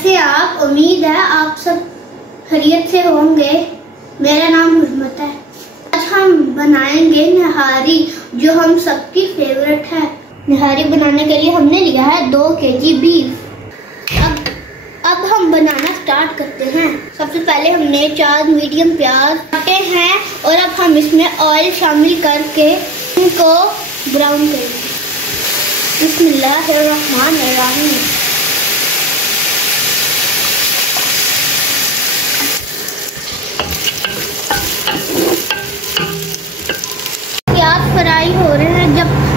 कैसे आप? उम्मीद है आप सब खैरियत से होंगे। मेरा नाम हुर्मत है। आज हम बनाएंगे निहारी, जो हम सबकी फेवरेट है। निहारी बनाने के लिए हमने लिया है 2 kg बीफ। अब हम बनाना स्टार्ट करते हैं। सबसे पहले हमने 4 मीडियम प्याज काटे हैं और अब हम इसमें ऑयल शामिल करके इनको ब्राउन करेंगे। बिस्मिल्लाहिर्रहमानिर्रहीम। प्याज फ्राई हो रहे हैं,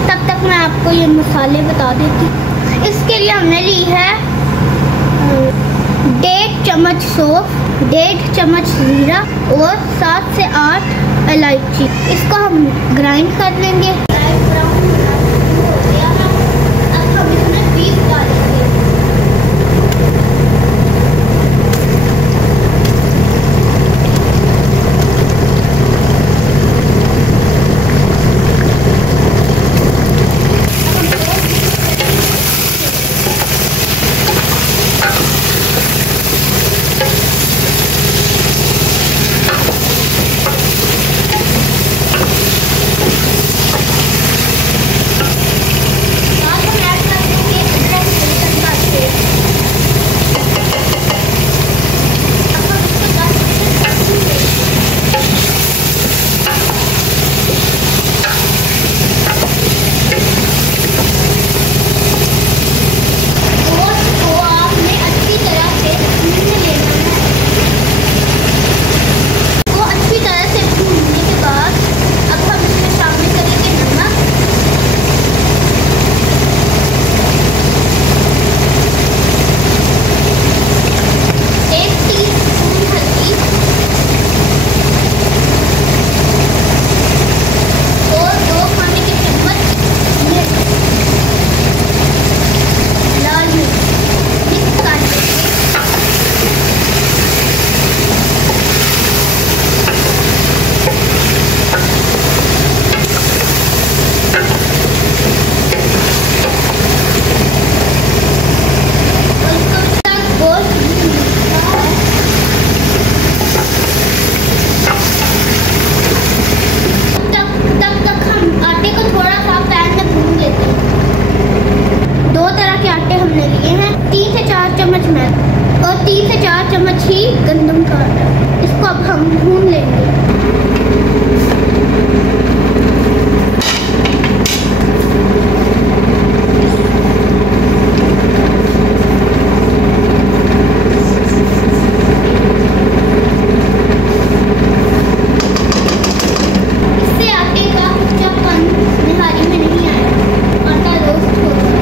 तब तक मैं आपको ये मसाले बता देती हूँ। इसके लिए हमने ली है 1.5 चम्मच सौंफ, 1.5 चम्मच जीरा और 7 से 8 इलायची। इसको हम ग्राइंड कर लेंगे। अब हम इसमें बीफ डालेंगे। और 3 से 4 चम्मच ही गंदम का आटा। इसको अब हम भून लेंगे। इससे आटे का कच्चापन निहारी में नहीं आएगा, आटा रोस्ट होगा।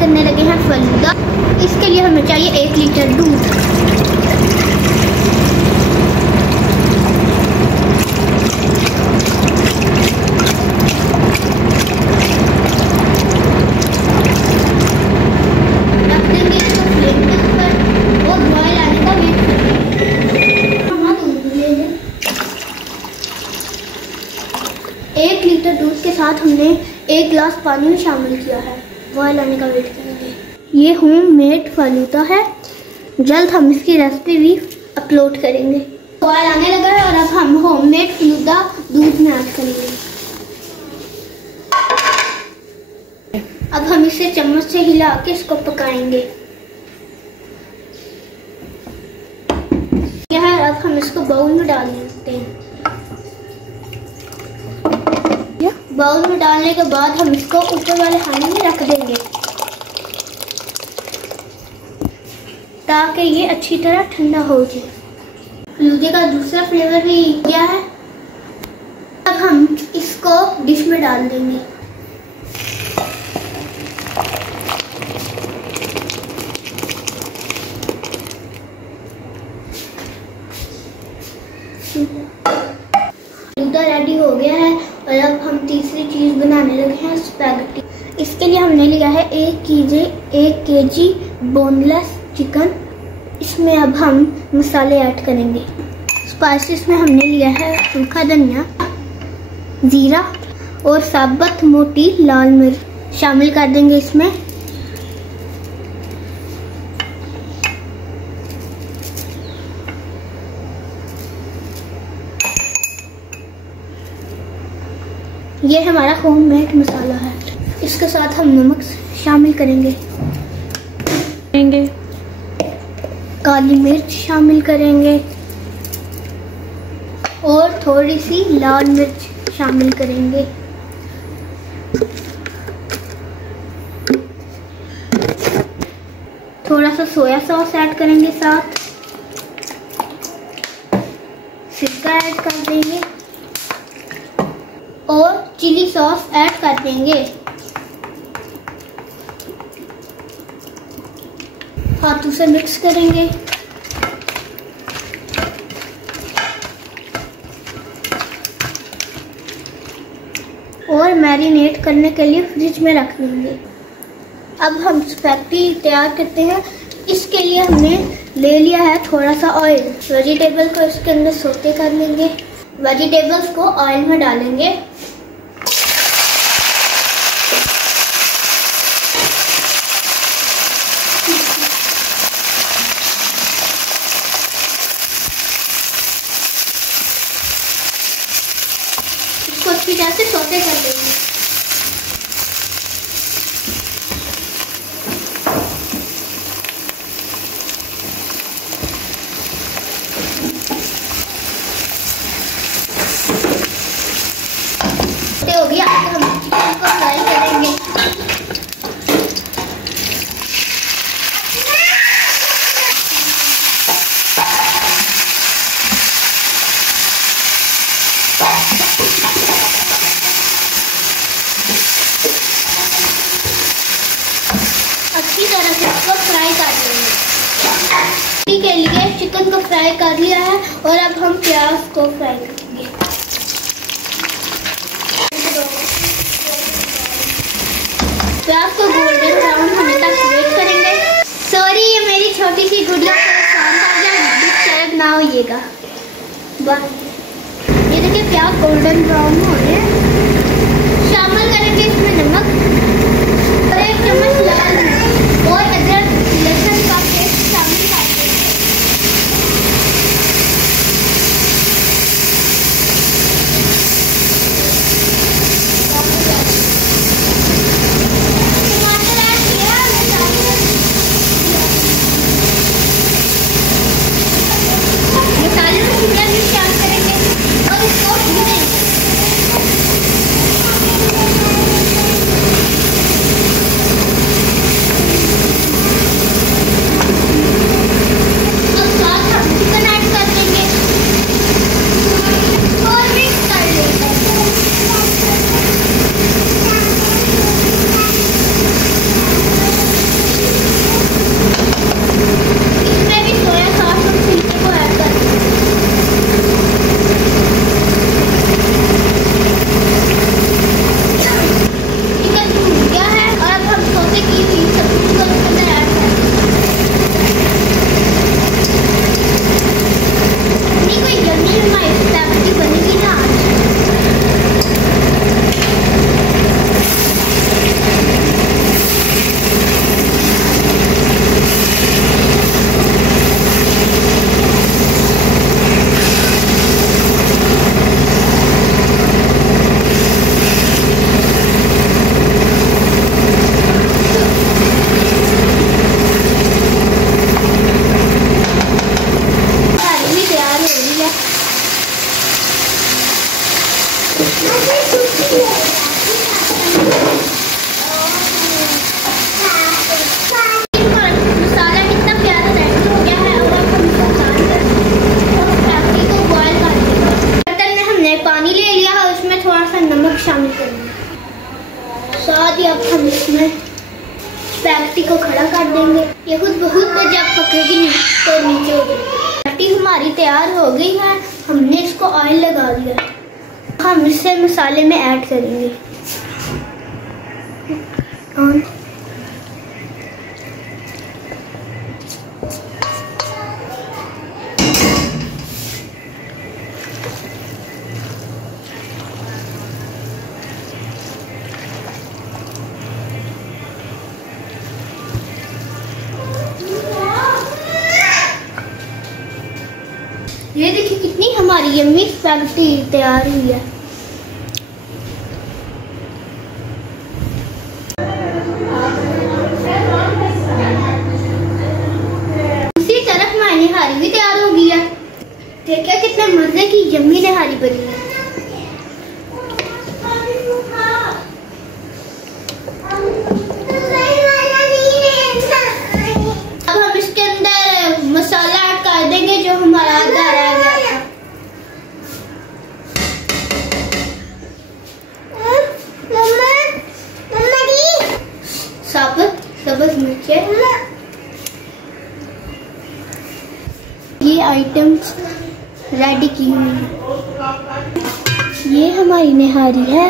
करने लगे हैं फलूदा। इसके लिए हमें चाहिए 1 लीटर दूध। रख देंगे इसको फ्लेम के ऊपर और बॉयल आने का वेट करेंगे। हम दूध ले लें। 1 लीटर दूध के साथ हमने 1 गिलास पानी में शामिल किया है। बॉयल आने का वेट करेंगे। ये होममेड फलूदा है। जल्द हम इसकी रेसिपी भी अपलोड करेंगे। बॉयल आने लगा है और अब हम होममेड फलूदा दूध में ऐड करेंगे। अब हम इसे चम्मच से हिला के इसको पकाएंगे। यह है, अब हम इसको बाउल में डाल देते हैं। बाउल में डालने के बाद हम इसको ऊपर वाले खाने में रख देंगे ताकि ये अच्छी तरह ठंडा हो जाए। फलूदे का दूसरा फ्लेवर भी गया है। अब हम इसको डिश में डाल देंगे। फलूदा रेडी हो गया है और अब हम तीसरी चीज बनाने लगे हैं, स्पैगेटी। इसके लिए हमने लिया है 1 केजी बोनलेस चिकन। इसमें अब हम मसाले ऐड करेंगे। स्पाइसेस में हमने लिया है सूखा धनिया, जीरा और साबुत मोटी लाल मिर्च शामिल कर देंगे इसमें। ये हमारा होममेड मसाला है। इसके साथ हम नमक शामिल करेंगे, काली मिर्च शामिल करेंगे और थोड़ी सी लाल मिर्च शामिल करेंगे। थोड़ा सा सोया सॉस ऐड करेंगे, साथ सिरका ऐड कर देंगे और चिली सॉस ऐड कर देंगे। हाथों से मिक्स करेंगे और मैरिनेट करने के लिए फ्रिज में रख देंगे। अब हम स्पैगेटी तैयार करते हैं। इसके लिए हमने ले लिया है थोड़ा सा ऑयल। वेजिटेबल को इसके अंदर सोते कर लेंगे। वेजिटेबल्स को ऑयल में डालेंगे। इसको अच्छी तरह से सोते कर देंगे। हो गया, अब हम चिकन को फ्राई करेंगे। अच्छी तरह से इसको फ्राई कर लेंगे। के लिए चिकन को फ्राई कर लिया है और अब हम प्याज को फ्राई करेंगे। प्याज को गोल्डन ब्राउन होने तक वेट करेंगे। सॉरी, ये मेरी छोटी सी गुड़िया डिस्टर्ब ना होइएगा। ये देखिए प्याज गोल्डन ब्राउन हो रहे हैं। शामिल करेंगे इसमें नमक और 1 चम्मच लाल मिर्च और अदरक लहसुन का पेस्ट शामिल कर देंगे। को खड़ा कर देंगे। ये खुद बहुत पर जब पकेगी नहीं तो नीचे हो जाएगी। रोटी हमारी तैयार हो गई है, हमने इसको ऑयल लगा दिया। हम इसे मसाले में ऐड करेंगे। ये देखिए कितनी हमारी यम्मी स्पैगेटी तैयार हुई है। दूसरी तरफ हमारी निहारी भी तैयार हो गई है। देखिए कितने मजे की यम्मी निहारी बनी है। अब हम इसके अंदर मसाला ऐड कर देंगे जो हमारा आधा रह गया था। साबुत सब्ज मिर्चें। ये आइटम्स रेडी की हुई है। ये हमारी निहारी है।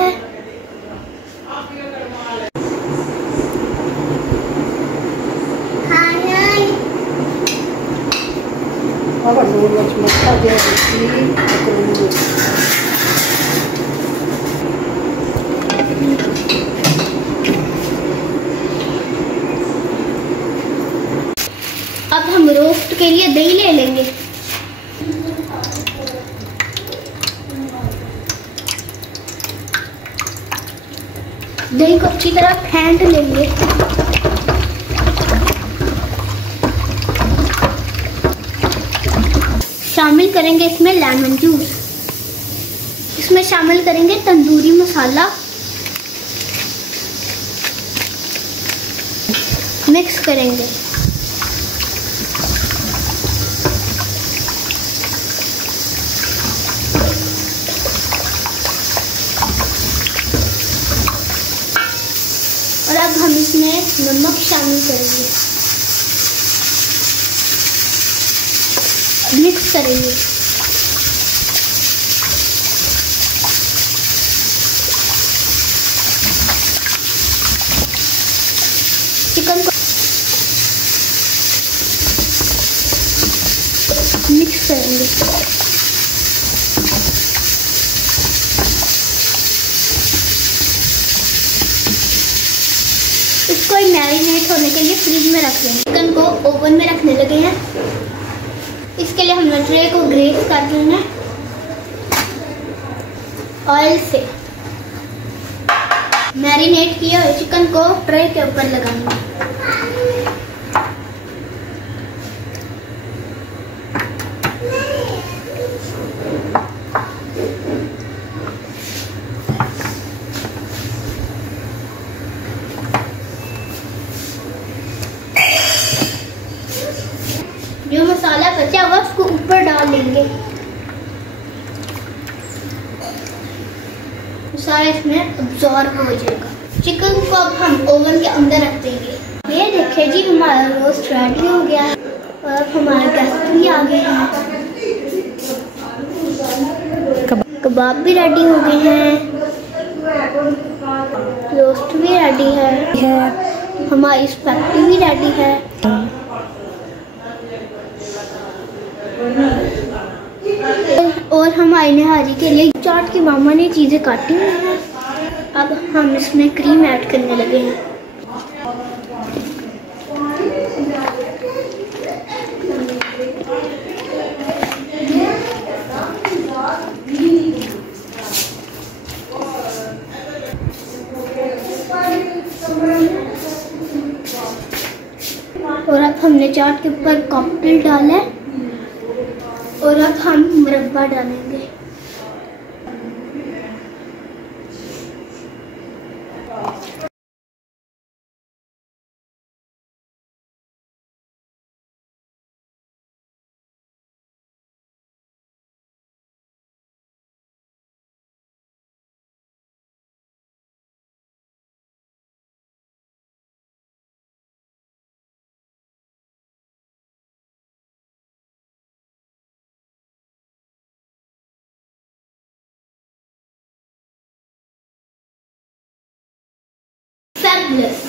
अब हम रोस्ट के लिए दही ले लेंगे। दही को अच्छी तरह फेंट लेंगे। शामिल करेंगे इसमें लेमन जूस। इसमें शामिल करेंगे तंदूरी मसाला। मिक्स करेंगे। और अब हम इसमें नमक शामिल करेंगे। मिक्स करेंगे। चिकन को मिक्स करेंगे। इसको मैरिनेट होने के लिए फ्रिज में रख देंगे। चिकन को ओवन में रखने लगे हैं। इसके लिए हमने ट्रे को ग्रेस कर देना है ऑयल से। मैरिनेट किए हुए चिकन को ट्रे के ऊपर लगाएंगे। जो मसाला बचा हुआ उसको ऊपर डाल लेंगे। सारा इसमें अब्सॉर्ब हो जाएगा। चिकन को अब हम ओवन के अंदर रख देंगे। ये देखिए जी हमारा रोस्ट रेडी हो गया है। और अब हमारे गेस्ट भी आ गए हैं। कबाब भी रेडी हो गए हैं। रोस्ट भी रेडी है। हमारी स्पैगेटी भी रेडी है। और हमारी निहारी के लिए चाट की मामा ने चीज़ें काटी हुई हैं। अब हम इसमें क्रीम ऐड करने लगे हैं। और अब हमने चाट के ऊपर कॉकटेल डाला है। और अब हम मुरब्बा डालेंगे। ब्लेस।